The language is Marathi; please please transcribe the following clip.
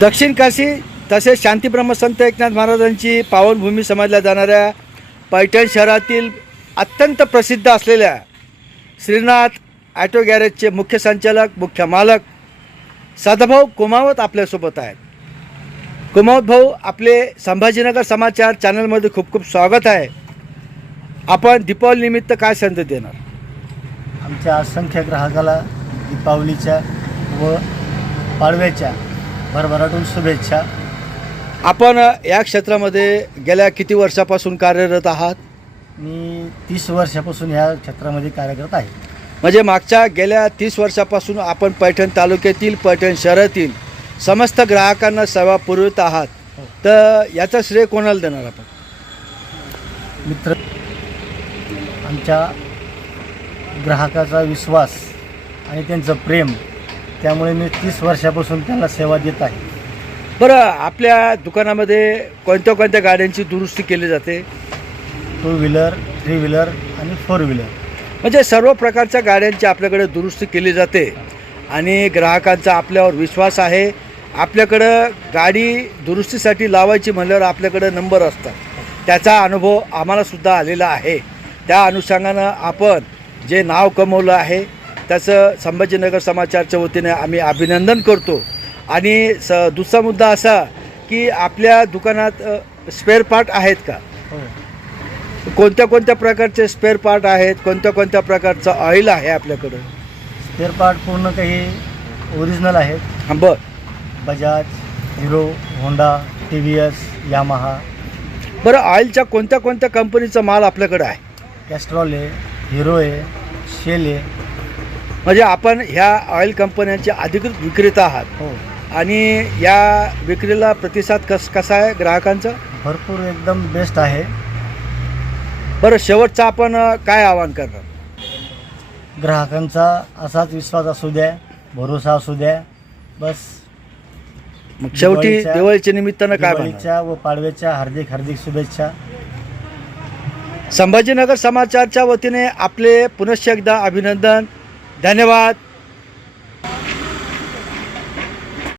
दक्षिण काशी तसेच शांतीब्रह्म संत एकनाथ महाराजांची पावनभूमी समजल्या जाणाऱ्या पैठण शहरातील अत्यंत प्रसिद्ध असलेल्या श्रीनाथ ॲटो गॅरेजचे मुख्य संचालक मुख्य मालक सदाभाऊ कुमावत आपल्यासोबत आहेत. कुमावत भाऊ आपले संभाजीनगर समाचार चॅनलमध्ये खूप खूप स्वागत आहे. आपण दीपावलीनिमित्त काय संदेश देणार? आमच्या असंख्य ग्राहकाला दीपावलीच्या व पाडव्याच्या भरभराटून शुभेच्छा. आपण या क्षेत्रामध्ये गेल्या किती वर्षापासून कार्यरत आहात? मी तीस वर्षापासून ह्या क्षेत्रामध्ये कार्यरत आहे. म्हणजे मागच्या गेल्या तीस वर्षापासून आपण पैठण तालुक्यातील पैठण शहरातील समस्त ग्राहकांना सेवा पुरवित आहात. तर याचा श्रेय कोणाला देणार आपण? मित्र आमच्या ग्राहकाचा विश्वास आणि त्यांचं प्रेम त्यामुळे मी तीस वर्षापासून त्यांना सेवा देत आहे. बरं आपल्या दुकानामध्ये कोणत्या कोणत्या गाड्यांची दुरुस्ती केली जाते? टू व्हीलर थ्री व्हीलर आणि फोर व्हीलर. म्हणजे सर्व प्रकारच्या गाड्यांची आपल्याकडे दुरुस्ती केली जाते आणि ग्राहकांचा आपल्यावर विश्वास आहे. आपल्याकडं गाडी दुरुस्तीसाठी लावायची म्हणल्यावर आपल्याकडं नंबर असतात. त्याचा अनुभव आम्हालासुद्धा आलेला आहे. त्या अनुषंगानं आपण जे नाव कमवलं आहे त्याचं संभाजीनगर समाचारच्या वतीने आम्ही अभिनंदन करतो. आणि स दुसरा मुद्दा असा की आपल्या दुकानात स्पेअर पार्ट आहेत का? कोणत्या कोणत्या प्रकारचे स्पेअर पार्ट आहेत? कोणत्या कोणत्या प्रकारचं ऑइल आहे आपल्याकडं? स्पेअर पार्ट पूर्ण काही ओरिजिनल आहेत. हां बर. Bajaj Hero Honda T V S Yamaha बरं ऑइलच्या कोणत्या कोणत्या कंपनीचा माल आपल्याकडं आहे? कॅस्ट्रॉल आहे हिरो आहे शेल आहे. म्हणजे आपण ह्या ऑइल कंपन्यांचे अधिकृत विक्रेता आहात. हो. आणि या विक्रीला प्रतिसाद कस कसा आहे ग्राहकांचा? भरपूर एकदम बेस्ट आहे. बरं शेवटचं आपण काय आवाहन करणार? ग्राहकांचा असाच विश्वास असू द्या भरोसा असू द्या बस. मग शेवटी दिवाळीच्या- निमित्तानं काय दिवाळीच्या व पाडव्याच्या हार्दिक हार्दिक शुभेच्छा. संभाजीनगर समाचारच्या वतीने आपले पुनश्च एकदा अभिनंदन. धन्यवाद.